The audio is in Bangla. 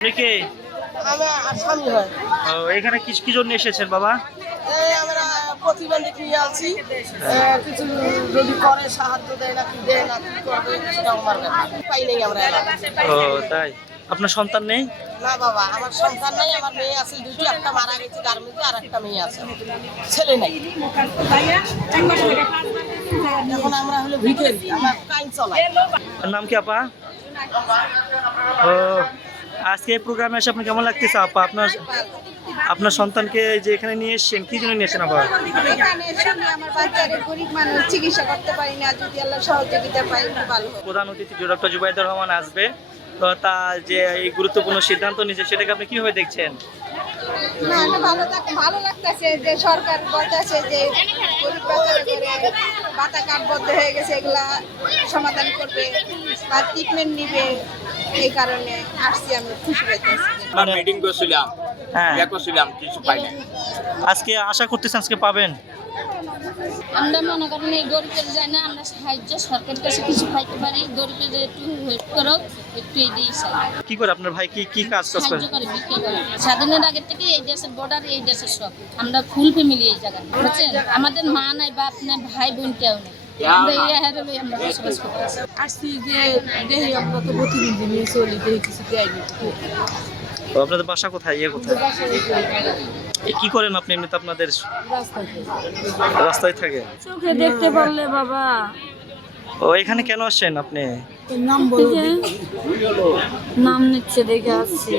কে? আমার স্বামী হয়। ও, এখানে কি জন্য এসেছেন বাবা? আমরা প্রতিবন্ধী নিয়ে আছি, কিছু যদি করে সাহায্য দেয় না কি দেয় না কি করবে সেটা আমার ব্যাপার। পাই নেই আমরা এলাকায়। ও তাই, আপনার সন্তান নেই? না বাবা, আমার সন্তান নাই, আমার মেয়ে আছে দুটি, একটা মারা গেছে গার্মেন্টে আর একটা মেয়ে আছে, ছেলে নাই। এখন আমরা হলো ভিখারি, আমার কাইন চলায়। আপনার নাম কি আপা? ও, আজকে এই প্রোগ্রামে এসে আপনার কেমন লাগতেছে আপা? আপনার সন্তানকে যে এখানে নিয়ে এসেছেন, কি জন্য নিয়ে এসেছেন আপা? এখানে শুনি আমার বাচ্চারে গরিব মানুষ চিকিৎসা করতে পারি না, যদি আল্লাহ সহযোগিতা পাই ভালো হবে। প্রধান অতিথি ডক্টর জুবাইদুর রহমান আসবে, তো তা যে এই গুরুত্বপূর্ণ সিদ্ধান্ত নিয়েছে সেটাকে আপনি কিভাবে দেখছেন? না, এটা ভালো লাগতেছে যে সরকার বলতেছে যে গরিব বাচ্চারা করে বাতা কার্ড বন্ধ হয়ে গেছে, এগুলা সমাধান করবে বা ট্রিটমেন্ট নিবে। এই কারণে আসছি, আমি খুশি হইতেছি। মানে মিটিং করছিলাম, হ্যাঁ, করছিলাম, কিছু পাই না। আজকে আশা করতেছেন আজকে পাবেন? আমরা মনে করেন এই গরিবের জন্য আমরা সাহায্য সরকারের কাছে কিছু পাইতে পারি, গরিবের একটু হেল্প করো, একটু এগিয়ে চাই। কি করে আপনার ভাই কি কাজ করে? সাহায্য করে, বিক্রি করে। স্বাধীনের আগের থেকে এই দেশের বর্ডার, এই দেশের সব আমরা ফুল ফ্যামিলি এই জায়গায়, বুঝছেন? আমাদের মা নাই বা আপনার ভাই বোন কেউ নেই, আমরা এই হারে আমরা বসবাস করতেছি। আসছি যে দেহি আমরা তো প্রতিনিধি নিয়ে চলি, দেহি কিছু দেয়নি। তো আপনাদের বাসা কোথায়, কোথায়? কি করেন আপনি এমনিতে? আপনাদের রাস্তায় থাকে? চোখে দেখতে পারলে বাবা। ও, এখানে কেন আসছেন আপনি? নাম বলো। নাম নিচ্ছে দেখে আসছি।